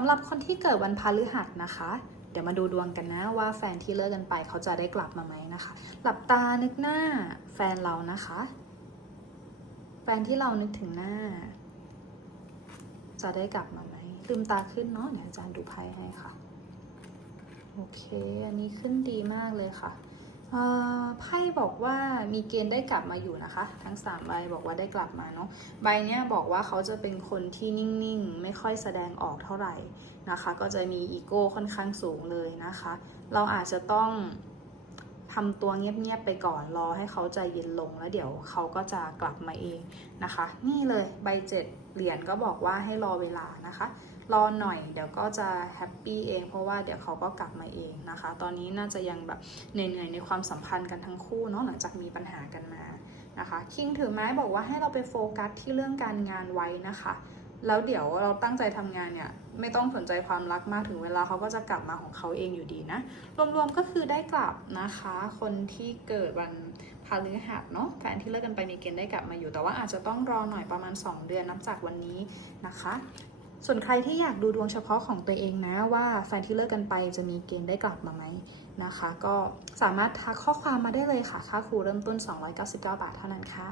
ำหรับคนที่เกิดวันพฤหัสนะคะ เดี๋ยวมาดูดวงกันนะว่าแฟนที่เลิกกันไปเขาจะได้กลับมาไหมนะคะ หลับตานึกหน้าแฟนเรานะคะ แฟนที่เรานึกถึงหน้า จะได้กลับมาไหมลืมตาขึ้นเนาะเดี๋ยวอาจารย์ดูไพ่ให้ค่ะ โอเค อันนี้ขึ้นดีมากเลยค่ะ ไพ่บอกว่ามีเกณฑ์ได้กลับมาอยู่นะคะ ทั้งสามใบบอกว่าได้กลับมาเนาะใบเนี้ยบอกว่าเขาจะเป็นคนที่นิ่งๆ ไม่ค่อยแสดงออกเท่าไหร่นะคะ ก็จะมีอีโก้ค่อนข้างสูงเลยนะคะ เราอาจจะต้อง ทำตัวเงียบๆไปก่อนรอให้เขาใจเย็นลงแล้วเดี๋ยวเขาก็จะกลับมาเองนะคะ นี่เลยใบเจ็ดเหรียญก็บอกว่าให้รอเวลานะคะ รอหน่อยเดี๋ยวก็จะแฮปปี้เอง เพราะว่าเดี๋ยวเขาก็กลับมาเองนะคะ ตอนนี้น่าจะยังแบบเหนื่อยๆในความสัมพันธ์กันทั้งคู่เนาะหลังจากมีปัญหากันมานะคะคิงถือไม้บอกว่าให้เราไปโฟกัสที่เรื่องการงานไว้นะคะ แล้วเดี๋ยวเราตั้งใจทำงานเนี่ยไม่ต้องสนใจความรักมากถึงเวลาเขาก็จะกลับมาของเขาเองอยู่ดีนะ รวมๆก็คือได้กลับนะคะ คนที่เกิดวันพฤหัสเนาะแฟนที่เลิกกันไปมีเกณฑ์ได้กลับมาอยู่ แต่ว่าอาจจะต้องรอหน่อยประมาณ 2 เดือนนับจากวันนี้นะคะ ส่วนใครที่อยากดูดวงเฉพาะของตัวเองนะว่าแฟนที่เลิกกันไปจะมีเกณฑ์ได้กลับมาไหมนะคะ ก็สามารถทักข้อความมาได้เลยค่ะ ค่าครูเริ่มต้น 299 บาทเท่านั้นค่ะ